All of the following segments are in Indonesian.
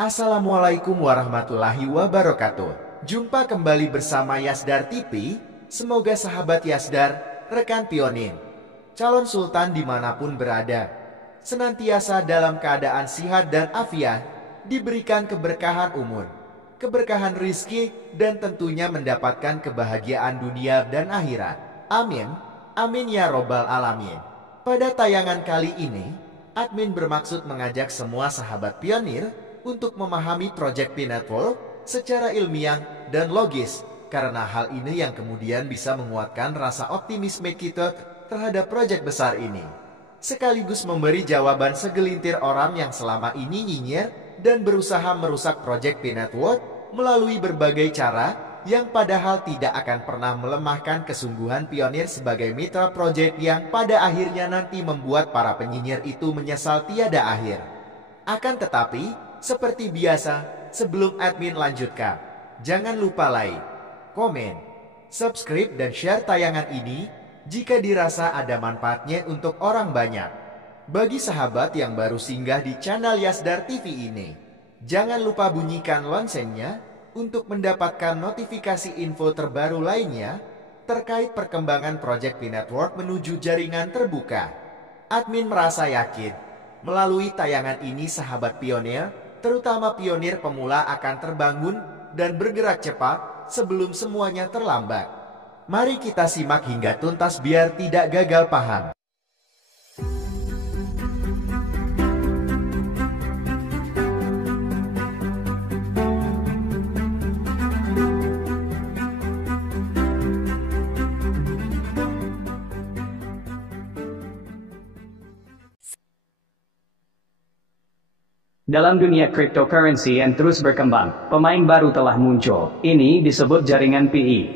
Assalamualaikum warahmatullahi wabarakatuh. Jumpa kembali bersama Yasdar TV. Semoga sahabat Yasdar, rekan pionir, calon sultan dimanapun berada, senantiasa dalam keadaan sihat dan afiat, diberikan keberkahan umur, keberkahan rizki, dan tentunya mendapatkan kebahagiaan dunia dan akhirat. Amin. Amin ya robbal alamin. Pada tayangan kali ini, admin bermaksud mengajak semua sahabat pionir untuk memahami Project Pi Network secara ilmiah dan logis, karena hal ini yang kemudian bisa menguatkan rasa optimisme kita terhadap proyek besar ini, sekaligus memberi jawaban segelintir orang yang selama ini nyinyir dan berusaha merusak Project Pi Network melalui berbagai cara yang padahal tidak akan pernah melemahkan kesungguhan pionir sebagai mitra proyek yang pada akhirnya nanti membuat para penyinyir itu menyesal tiada akhir. Akan tetapi, seperti biasa, sebelum admin lanjutkan, jangan lupa like, komen, subscribe, dan share tayangan ini jika dirasa ada manfaatnya untuk orang banyak. Bagi sahabat yang baru singgah di channel Yasdar TV ini, jangan lupa bunyikan loncengnya untuk mendapatkan notifikasi info terbaru lainnya terkait perkembangan Project Pi Network menuju jaringan terbuka. Admin merasa yakin, melalui tayangan ini sahabat pionir, terutama pionir pemula, akan terbangun dan bergerak cepat sebelum semuanya terlambat. Mari kita simak hingga tuntas biar tidak gagal paham. Dalam dunia cryptocurrency yang terus berkembang, pemain baru telah muncul. Ini disebut jaringan PI.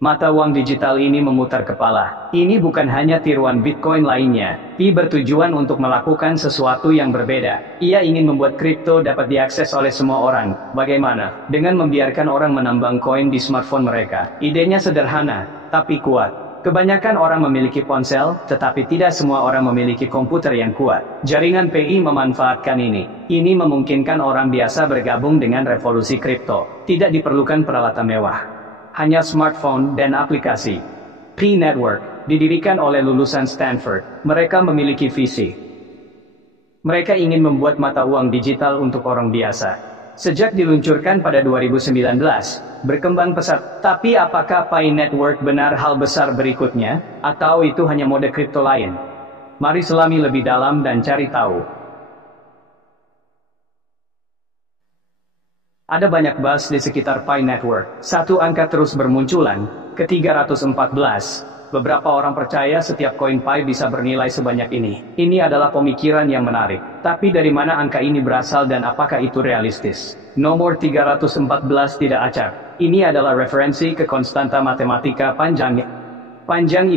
Mata uang digital ini memutar kepala. Ini bukan hanya tiruan Bitcoin lainnya. PI bertujuan untuk melakukan sesuatu yang berbeda. Ia ingin membuat kripto dapat diakses oleh semua orang. Bagaimana? Dengan membiarkan orang menambang koin di smartphone mereka. Idenya sederhana, tapi kuat. Kebanyakan orang memiliki ponsel, tetapi tidak semua orang memiliki komputer yang kuat. Jaringan PI memanfaatkan ini. Ini memungkinkan orang biasa bergabung dengan revolusi kripto. Tidak diperlukan peralatan mewah. Hanya smartphone dan aplikasi. Pi Network didirikan oleh lulusan Stanford. Mereka memiliki visi. Mereka ingin membuat mata uang digital untuk orang biasa. Sejak diluncurkan pada 2019, berkembang pesat. Tapi apakah Pi Network benar hal besar berikutnya, atau itu hanya mode kripto lain? Mari selami lebih dalam dan cari tahu. Ada banyak buzz di sekitar Pi Network. Satu angka terus bermunculan, ke-314. Beberapa orang percaya setiap koin Pi bisa bernilai sebanyak ini. Ini adalah pemikiran yang menarik. Tapi dari mana angka ini berasal dan apakah itu realistis? Nomor 314 tidak acak. Ini adalah referensi ke konstanta matematika panjang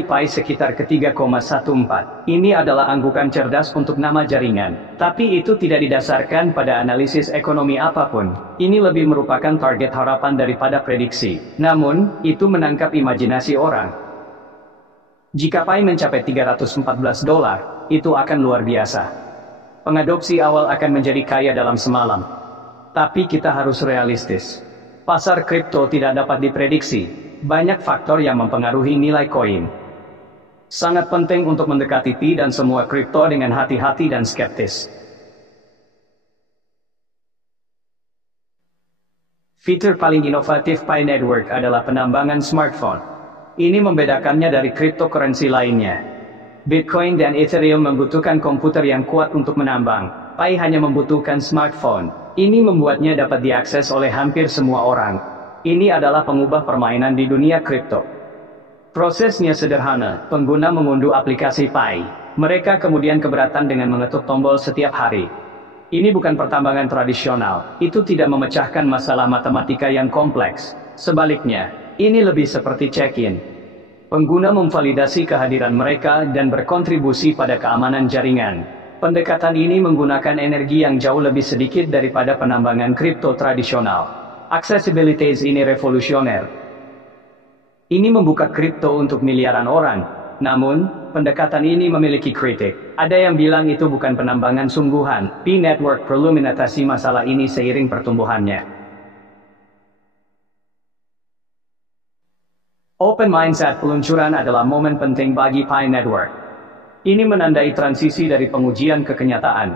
Pi sekitar ke-3,14. Ini adalah anggukan cerdas untuk nama jaringan. Tapi itu tidak didasarkan pada analisis ekonomi apapun. Ini lebih merupakan target harapan daripada prediksi. Namun, itu menangkap imajinasi orang. Jika Pi mencapai $314, itu akan luar biasa. Pengadopsi awal akan menjadi kaya dalam semalam. Tapi kita harus realistis. Pasar kripto tidak dapat diprediksi. Banyak faktor yang mempengaruhi nilai koin. Sangat penting untuk mendekati Pi dan semua kripto dengan hati-hati dan skeptis. Fitur paling inovatif Pi Network adalah penambangan smartphone. Ini membedakannya dari cryptocurrency lainnya. Bitcoin dan Ethereum membutuhkan komputer yang kuat untuk menambang. Pi hanya membutuhkan smartphone. Ini membuatnya dapat diakses oleh hampir semua orang. Ini adalah pengubah permainan di dunia kripto. Prosesnya sederhana. Pengguna mengunduh aplikasi Pi. Mereka kemudian keberatan dengan mengetuk tombol setiap hari. Ini bukan pertambangan tradisional. Itu tidak memecahkan masalah matematika yang kompleks. Sebaliknya, ini lebih seperti check-in. Pengguna memvalidasi kehadiran mereka dan berkontribusi pada keamanan jaringan. Pendekatan ini menggunakan energi yang jauh lebih sedikit daripada penambangan kripto tradisional. Accessibility ini revolusioner. Ini membuka kripto untuk miliaran orang. Namun, pendekatan ini memiliki kritik. Ada yang bilang itu bukan penambangan sungguhan. Pi Network perlu mengatasi masalah ini seiring pertumbuhannya. Open Mindset peluncuran adalah momen penting bagi Pi Network. Ini menandai transisi dari pengujian ke kenyataan.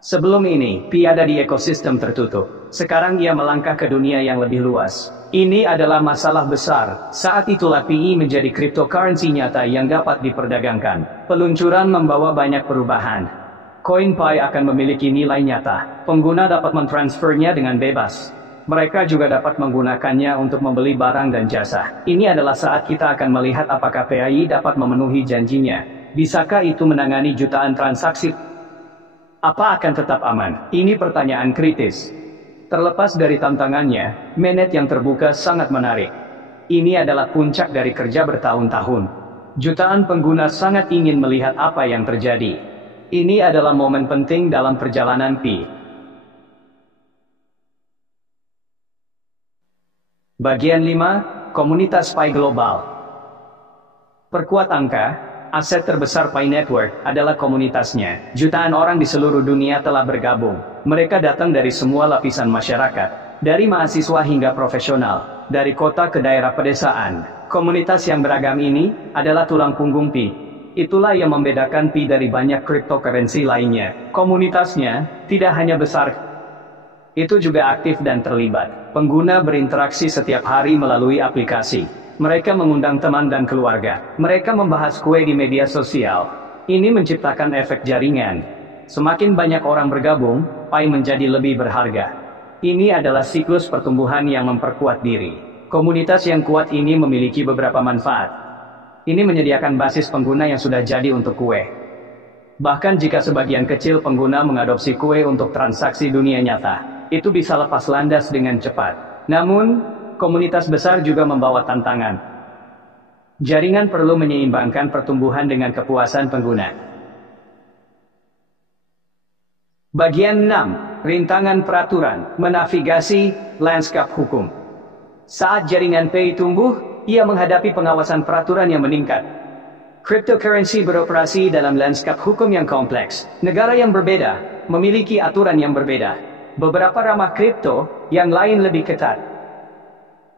Sebelum ini, Pi ada di ekosistem tertutup. Sekarang ia melangkah ke dunia yang lebih luas. Ini adalah masalah besar. Saat itulah Pi menjadi cryptocurrency nyata yang dapat diperdagangkan. Peluncuran membawa banyak perubahan. Koin Pi akan memiliki nilai nyata. Pengguna dapat mentransfernya dengan bebas. Mereka juga dapat menggunakannya untuk membeli barang dan jasa. Ini adalah saat kita akan melihat apakah PAI dapat memenuhi janjinya. Bisakah itu menangani jutaan transaksi? Apa akan tetap aman? Ini pertanyaan kritis. Terlepas dari tantangannya, mainnet yang terbuka sangat menarik. Ini adalah puncak dari kerja bertahun-tahun. Jutaan pengguna sangat ingin melihat apa yang terjadi. Ini adalah momen penting dalam perjalanan Pi. Bagian 5, Komunitas Pi Global. Perkuat angka. Aset terbesar Pi Network adalah komunitasnya. Jutaan orang di seluruh dunia telah bergabung. Mereka datang dari semua lapisan masyarakat. Dari mahasiswa hingga profesional. Dari kota ke daerah pedesaan. Komunitas yang beragam ini adalah tulang punggung Pi. Itulah yang membedakan Pi dari banyak cryptocurrency lainnya. Komunitasnya tidak hanya besar, itu juga aktif dan terlibat. Pengguna berinteraksi setiap hari melalui aplikasi. Mereka mengundang teman dan keluarga. Mereka membahas kue di media sosial. Ini menciptakan efek jaringan. Semakin banyak orang bergabung, Pi menjadi lebih berharga. Ini adalah siklus pertumbuhan yang memperkuat diri. Komunitas yang kuat ini memiliki beberapa manfaat. Ini menyediakan basis pengguna yang sudah jadi untuk kue. Bahkan jika sebagian kecil pengguna mengadopsi kue untuk transaksi dunia nyata, itu bisa lepas landas dengan cepat. Namun, komunitas besar juga membawa tantangan. Jaringan perlu menyeimbangkan pertumbuhan dengan kepuasan pengguna. Bagian 6. Rintangan peraturan, menavigasi, lanskap hukum. Saat jaringan Pi tumbuh, ia menghadapi pengawasan peraturan yang meningkat. Cryptocurrency beroperasi dalam lanskap hukum yang kompleks. Negara yang berbeda, memiliki aturan yang berbeda. Beberapa ramah kripto, yang lain lebih ketat.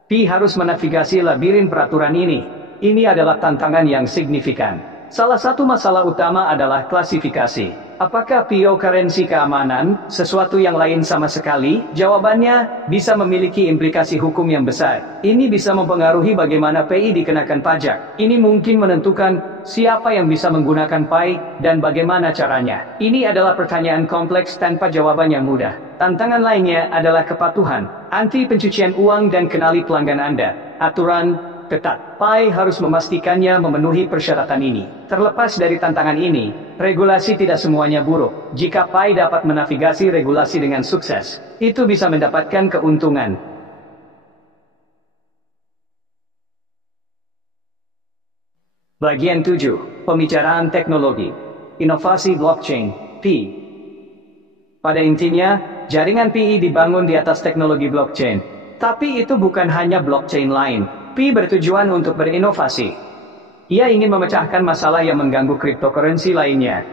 Pi harus menavigasi labirin peraturan ini. Ini adalah tantangan yang signifikan. Salah satu masalah utama adalah klasifikasi. Apakah cryptocurrency keamanan, sesuatu yang lain sama sekali? Jawabannya, bisa memiliki implikasi hukum yang besar. Ini bisa mempengaruhi bagaimana Pi dikenakan pajak. Ini mungkin menentukan siapa yang bisa menggunakan Pi dan bagaimana caranya. Ini adalah pertanyaan kompleks tanpa jawaban yang mudah. Tantangan lainnya adalah kepatuhan, anti pencucian uang dan kenali pelanggan Anda. Aturan ketat. Pi harus memastikannya memenuhi persyaratan ini. Terlepas dari tantangan ini, regulasi tidak semuanya buruk. Jika Pi dapat menavigasi regulasi dengan sukses, itu bisa mendapatkan keuntungan. Bagian 7. Pembicaraan teknologi. Inovasi blockchain, Pi. Pada intinya, jaringan Pi dibangun di atas teknologi blockchain. Tapi itu bukan hanya blockchain lain. Pi bertujuan untuk berinovasi. Ia ingin memecahkan masalah yang mengganggu cryptocurrency lainnya.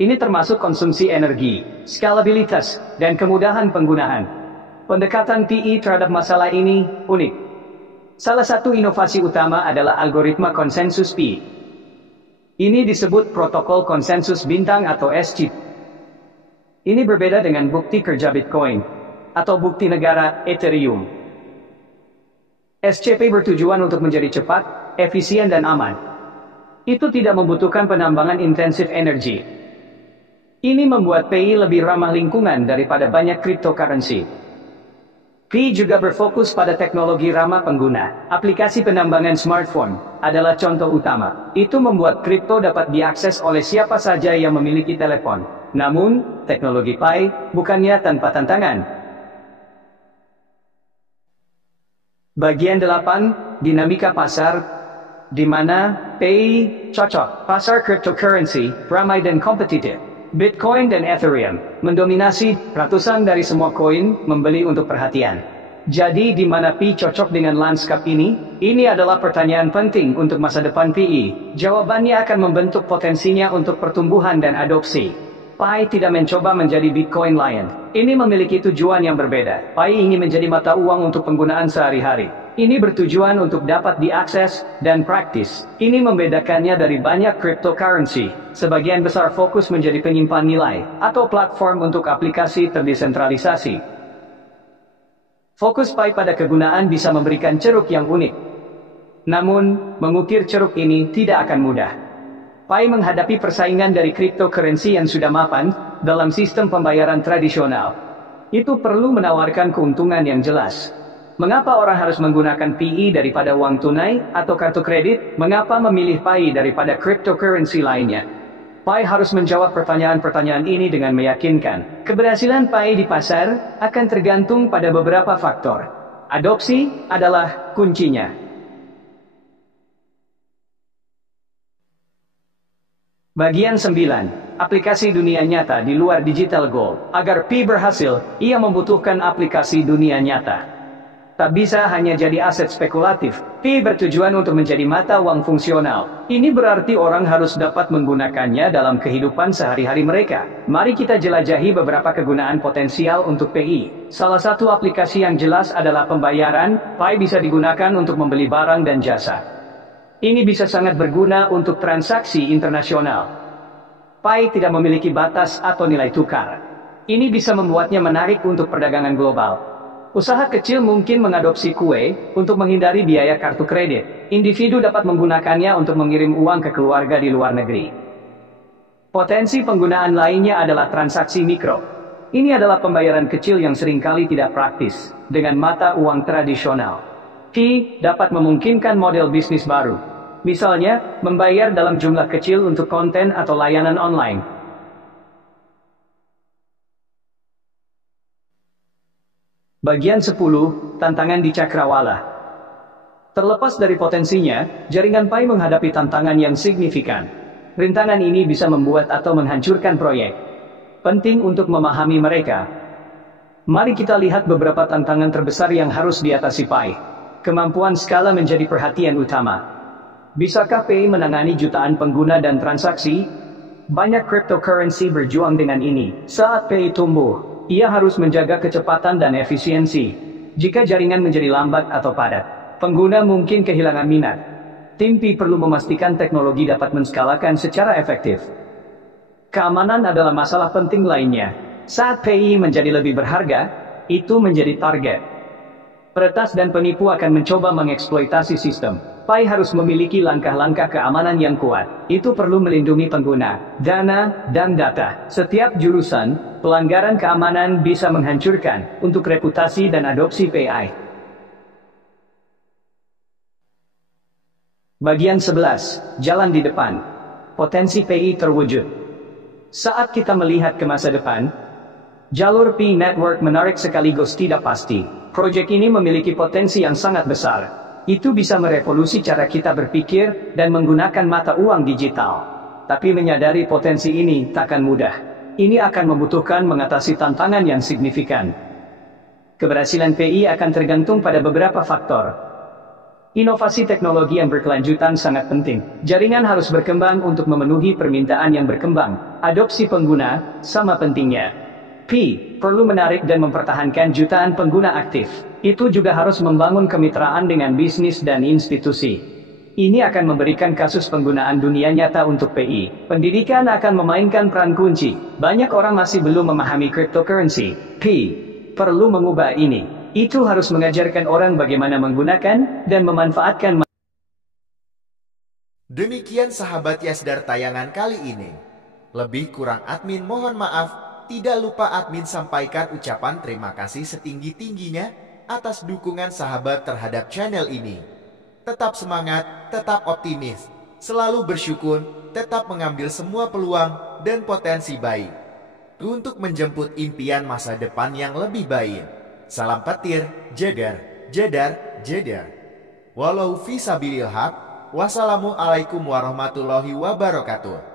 Ini termasuk konsumsi energi, skalabilitas, dan kemudahan penggunaan. Pendekatan Pi terhadap masalah ini unik. Salah satu inovasi utama adalah algoritma konsensus Pi. Ini disebut protokol konsensus bintang atau SCP. Ini berbeda dengan bukti kerja Bitcoin atau bukti negara Ethereum. SCP bertujuan untuk menjadi cepat, efisien dan aman. Itu tidak membutuhkan penambangan intensif energi. Ini membuat Pi lebih ramah lingkungan daripada banyak cryptocurrency. Pi juga berfokus pada teknologi ramah pengguna. Aplikasi penambangan smartphone adalah contoh utama. Itu membuat kripto dapat diakses oleh siapa saja yang memiliki telepon. Namun, teknologi Pi bukannya tanpa tantangan. Bagian 8, dinamika pasar, di mana Pi cocok. Pasar cryptocurrency, ramai dan kompetitif. Bitcoin dan Ethereum mendominasi, ratusan dari semua koin membeli untuk perhatian. Jadi di mana PI cocok dengan lanskap ini? Ini adalah pertanyaan penting untuk masa depan PI. Jawabannya akan membentuk potensinya untuk pertumbuhan dan adopsi. PI tidak mencoba menjadi Bitcoin Lion. Ini memiliki tujuan yang berbeda. PI ingin menjadi mata uang untuk penggunaan sehari-hari. Ini bertujuan untuk dapat diakses dan praktis. Ini membedakannya dari banyak cryptocurrency. Sebagian besar fokus menjadi penyimpan nilai atau platform untuk aplikasi terdesentralisasi. Fokus PI pada kegunaan bisa memberikan ceruk yang unik. Namun, mengukir ceruk ini tidak akan mudah. PI menghadapi persaingan dari cryptocurrency yang sudah mapan dalam sistem pembayaran tradisional. Itu perlu menawarkan keuntungan yang jelas. Mengapa orang harus menggunakan PI daripada uang tunai atau kartu kredit? Mengapa memilih PI daripada cryptocurrency lainnya? PI harus menjawab pertanyaan-pertanyaan ini dengan meyakinkan. Keberhasilan PI di pasar akan tergantung pada beberapa faktor. Adopsi adalah kuncinya. Bagian 9. Aplikasi dunia nyata di luar digital gold. Agar PI berhasil, ia membutuhkan aplikasi dunia nyata. Tak bisa hanya jadi aset spekulatif. PI bertujuan untuk menjadi mata uang fungsional. Ini berarti orang harus dapat menggunakannya dalam kehidupan sehari-hari mereka. Mari kita jelajahi beberapa kegunaan potensial untuk PI. Salah satu aplikasi yang jelas adalah pembayaran. PI bisa digunakan untuk membeli barang dan jasa. Ini bisa sangat berguna untuk transaksi internasional. PI tidak memiliki batas atau nilai tukar. Ini bisa membuatnya menarik untuk perdagangan global. Usaha kecil mungkin mengadopsi kue untuk menghindari biaya kartu kredit. Individu dapat menggunakannya untuk mengirim uang ke keluarga di luar negeri. Potensi penggunaan lainnya adalah transaksi mikro. Ini adalah pembayaran kecil yang seringkali tidak praktis dengan mata uang tradisional. PI dapat memungkinkan model bisnis baru. Misalnya, membayar dalam jumlah kecil untuk konten atau layanan online. Bagian 10, tantangan di cakrawala. Terlepas dari potensinya, jaringan PI menghadapi tantangan yang signifikan. Rintangan ini bisa membuat atau menghancurkan proyek. Penting untuk memahami mereka. Mari kita lihat beberapa tantangan terbesar yang harus diatasi PI. Kemampuan skala menjadi perhatian utama. Bisakah PI menangani jutaan pengguna dan transaksi? Banyak cryptocurrency berjuang dengan ini. Saat PI tumbuh, ia harus menjaga kecepatan dan efisiensi. Jika jaringan menjadi lambat atau padat, pengguna mungkin kehilangan minat. Tim PI perlu memastikan teknologi dapat menskalakan secara efektif. Keamanan adalah masalah penting lainnya. Saat PI menjadi lebih berharga, itu menjadi target. Peretas dan penipu akan mencoba mengeksploitasi sistem. PI harus memiliki langkah-langkah keamanan yang kuat. Itu perlu melindungi pengguna, dana, dan data. Setiap jurusan, pelanggaran keamanan bisa menghancurkan untuk reputasi dan adopsi PI. Bagian 11, jalan di depan. Potensi PI terwujud. Saat kita melihat ke masa depan, jalur PI Network menarik sekaligus tidak pasti. Proyek ini memiliki potensi yang sangat besar. Itu bisa merevolusi cara kita berpikir dan menggunakan mata uang digital. Tapi menyadari potensi ini takkan mudah. Ini akan membutuhkan mengatasi tantangan yang signifikan. Keberhasilan PI akan tergantung pada beberapa faktor. Inovasi teknologi yang berkelanjutan sangat penting. Jaringan harus berkembang untuk memenuhi permintaan yang berkembang. Adopsi pengguna sama pentingnya. PI perlu menarik dan mempertahankan jutaan pengguna aktif. Itu juga harus membangun kemitraan dengan bisnis dan institusi. Ini akan memberikan kasus penggunaan dunia nyata untuk PI. Pendidikan akan memainkan peran kunci. Banyak orang masih belum memahami cryptocurrency. PI perlu mengubah ini. Itu harus mengajarkan orang bagaimana menggunakan dan memanfaatkan. Demikian sahabat Yasdar tayangan kali ini. Lebih kurang admin mohon maaf. Tidak lupa admin sampaikan ucapan terima kasih setinggi-tingginya atas dukungan sahabat terhadap channel ini. Tetap semangat, tetap optimis, selalu bersyukur, tetap mengambil semua peluang dan potensi baik untuk menjemput impian masa depan yang lebih baik. Salam petir, jedar, jedar, jedar. Walau fi sabilil haq. Wassalamualaikum warahmatullahi wabarakatuh.